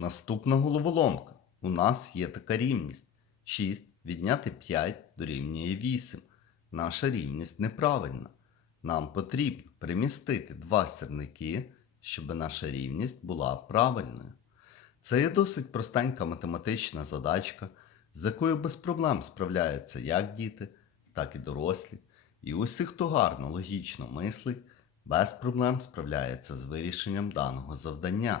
Наступна головоломка. У нас є така рівність. 6 відняти 5 дорівнює 8. Наша рівність неправильна. Нам потрібно примістити два сірники, щоб наша рівність була правильною. Це є досить простенька математична задачка, з якою без проблем справляються як діти, так і дорослі. І усі, хто гарно логічно мислить, без проблем справляється з вирішенням даного завдання.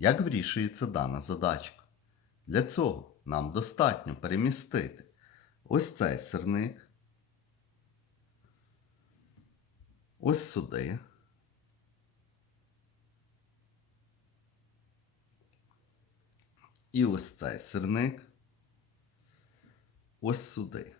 як вирішується дана задачка. Для цього нам достатньо перемістити ось цей сирник, ось сюди. І ось цей сирник ось сюди.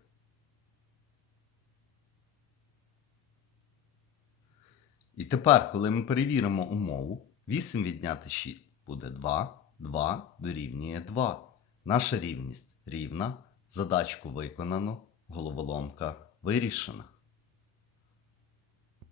І тепер, коли ми перевіримо умову, 8 відняти 6 буде 2, 2 дорівнює 2. Наша рівність рівна. Задачку виконано, головоломка вирішена.